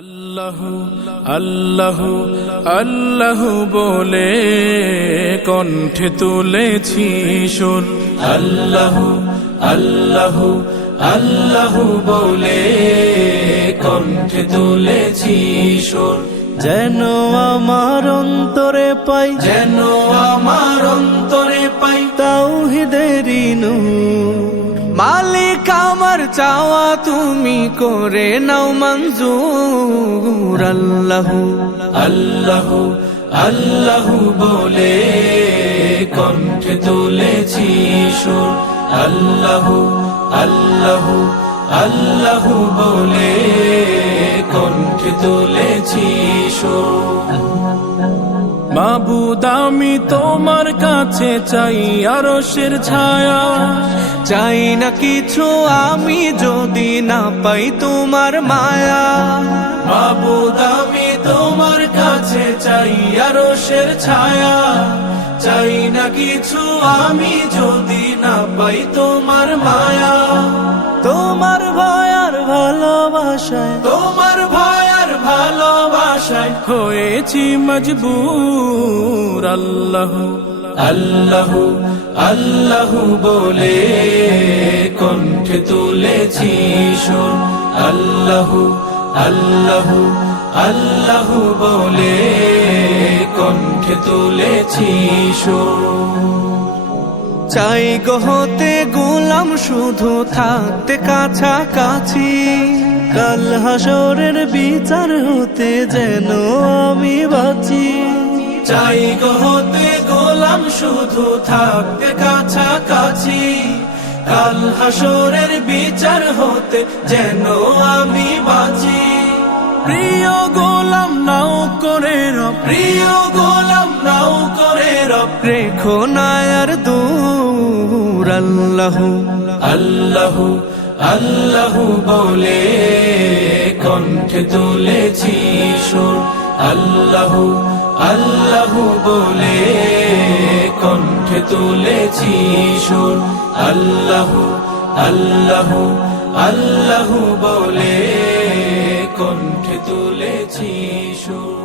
আল্লাহ আল্লাহ আল্লাহ বলে কণ্ঠে তুলেছি সুর। আল্লাহ আল্লাহ আল্লাহ বলে কণ্ঠে তুলেছি সুর। যেন আমার অন্তরে পাই, যেন আমার অন্তরে পাই তাওহীদেরই নূর। মালিক আমার চাওয়া তুমি করে নাও মঞ্জুর। আল্লাহ আল্লাহ আল্লাহ বলে কণ্ঠে তুলেছি সুর। আল্লাহ আল্লাহ আল্লাহ বলে কণ্ঠে তুলেছি সুর। মাবুদ আমি তোমার কাছে চাই আরশের ছায়া, চাই না কিছু আমি যদি না পাই তোমার মায়া। মাবুদ আমি তোমার কাছে চাই আরশের ছায়া, চাই না কিছু আমি যদি না পাই তোমার মায়া। তোমার ভয় আর ভালোবাসায়, তোমার ভয় আর ভালোবাসায় হয়েছি মজবুর। আল্লাহ আল্লাহ আল্লাহ বলে কণ্ঠে তুলেছি সুর। আল্লাহ আল্লাহ আল্লাহ বলে কণ্ঠে তুলেছি সুর। চাই গো হতে গোলাম শুধু থাকতে কাছাকাছি, কাল হাসরের বিচার হতে যেন আমি বাঁচি। চাই গো হতে গোলাম শুধু থাকতে কাছাকাছি, কাল হাসরের বিচার হতে যেন আমি বাঁচি। প্রিয় গোলাম নাও করে রব, প্রিয় গোলাম নাও করে রব রেখো না আর দূর। আল্লাহ আল্লাহ আল্লাহ বলে কণ্ঠে তুলেছি সুর। আল্লাহ আল্লাহ বলে কণ্ঠে তুলেছি সুর। আল্লাহ আল্লাহ আল্লাহ বলে কণ্ঠে তুলেছি সুর।